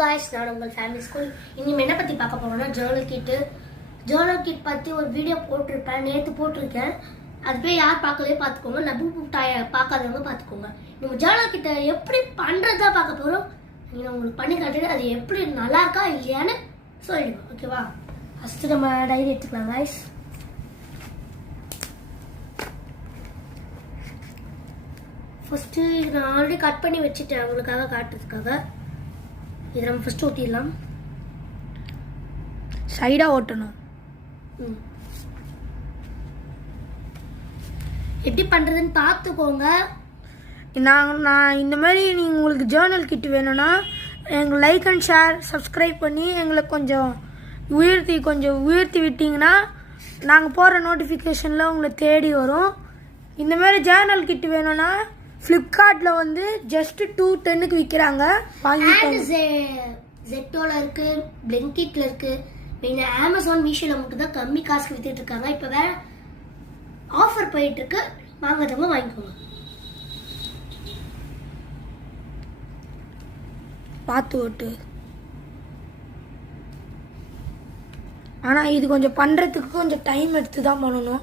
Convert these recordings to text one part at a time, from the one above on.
guys, நான் உங்கள் family school. இன்னும் என்ன பற்றி பார்க்க போகிறோம்னா ஜேர்னல் கிட் பற்றி ஒரு வீடியோ போட்டிருப்பேன், நேற்று போட்டிருக்கேன். அது போய் யார் பார்க்கலையே பார்த்துக்கோங்க, லபு டாயை பார்க்காதவங்க பார்த்துக்கோங்க. நம்ம ஜேர்னல் கிட்ட எப்படி பண்ணுறதா பார்க்க போகிறோம். நீங்கள் உங்களுக்கு பண்ணி காட்டுறது அது எப்படி நல்லா இருக்கா இல்லையான்னு சொல்லிடுவோம், ஓகேவா? ஃபஸ்ட்டு நம்ம டைரி எடுத்துக்கலாம் guys. ஃபஸ்ட்டு இது நான் ஆல்ரெடி கட் பண்ணி வச்சுட்டேன் உங்களுக்காக காட்டுறதுக்காக. இதை நம்ம ஃபஸ்ட்டு ஓட்டிடலாம். சைடாக ஓட்டணும். எப்படி பண்ணுறதுன்னு பார்த்துக்கோங்க. நான் இந்த மாதிரி நீங்கள் உங்களுக்கு ஜேர்னல் கிட் வேணும்னா எங்களுக்கு லைக் அண்ட் ஷேர் சப்ஸ்கிரைப் பண்ணி எங்களுக்கு கொஞ்சம் உயர்த்தி விட்டிங்கன்னா நாங்கள் போகிற நோட்டிஃபிகேஷனில் உங்களை தேடி வரும். இந்த மாதிரி ஜேர்னல் கிட் வேணும்னா ஃப்ளிப்கார்ட்டில் வந்து ஜஸ்ட் 210க்கு விற்கிறாங்க, வாங்கிக்கோங்க. ஜெப்டோவில் இருக்குது, பிளிங்கிட்டில் இருக்குது, மெயினாக அமேசான் மீஷோவில் மட்டும் தான் கம்மி காசுக்கு விற்றுட்டு இருக்காங்க. இப்போ வேற ஆஃபர் போயிட்டுருக்கு, வாங்குறவங்க வாங்கிக்கோங்க. பார்த்து ஓட்டு. ஆனால் இது கொஞ்சம் பண்ணுறதுக்கு கொஞ்சம் டைம் எடுத்து தான் பண்ணணும்.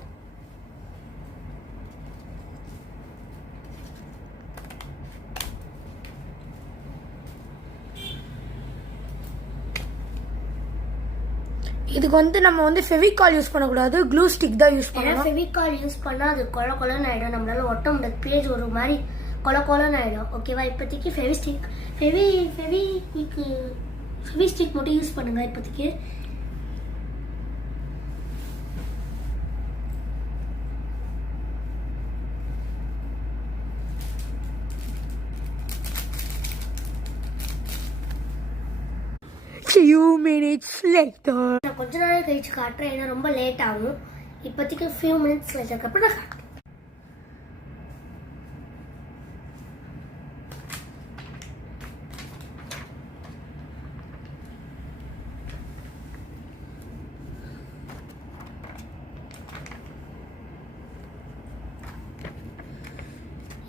இதுக்கு வந்து நம்ம வந்து ஃபெவிகால் யூஸ் பண்ணக்கூடாது, க்ளூ ஸ்டிக் தான் யூஸ் பண்ணணும். ஃபெவிகால் யூஸ் பண்ணால் அது கொலன்னு ஆகிடும், நம்மளால ஒட்ட முடியாது, பேஜ் ஒரு மாதிரி கொலன்னு ஆகிடும், ஓகேவா? இப்போதைக்கு ஃபெவி ஸ்டிக் மட்டும் யூஸ் பண்ணுங்க இப்போதைக்கு. Few minutes later. நான் கொஞ்ச நாள் கழிச்சு காட்டுறேன், ஏன்னா ரொம்ப லேட் ஆகும். இப்போதைக்கு few minutes later அப்புறம் நான் காட்டுறேன்.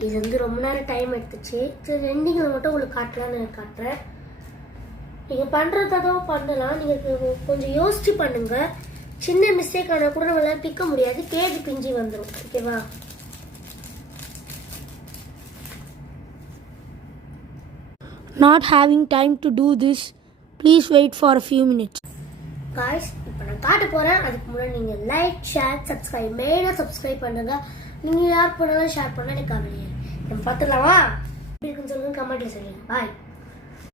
இது வந்து ரொம்ப நேரம் டைம் எடுத்துச்சு. சரி, ரெண்டிங்கில் மட்டும் உங்களுக்கு காட்டலான்னு காட்டுறேன். நீங்கள் பண்ணுறதான் பண்ணலாம், நீங்கள் கொஞ்சம் யோசிச்சு பண்ணுங்க. சின்ன மிஸ்டேக் ஆனால் கூட நம்மளால பிக்க முடியாது, பேஜ் பிஞ்சி வந்துடும், ஓகேவா? Not having time to do this, please wait for a few minutes. guys, இப்போ நான் காட்ட போகிறேன். அதுக்கு முன்னாடி நீங்கள் லைக் ஷேர் சப்ஸ்கிரைப் மெயினாக சப்ஸ்கிரைப் பண்ணுங்க. நீங்கள் யார் பண்ணாலும் ஷேர் பண்ணால் எனக்கு கவலையே. நம்ம பார்த்துடலாமா? எப்படி இருக்குன்னு சொல்லுங்க, கமெண்ட்டில் சொல்லுங்க. பாய்.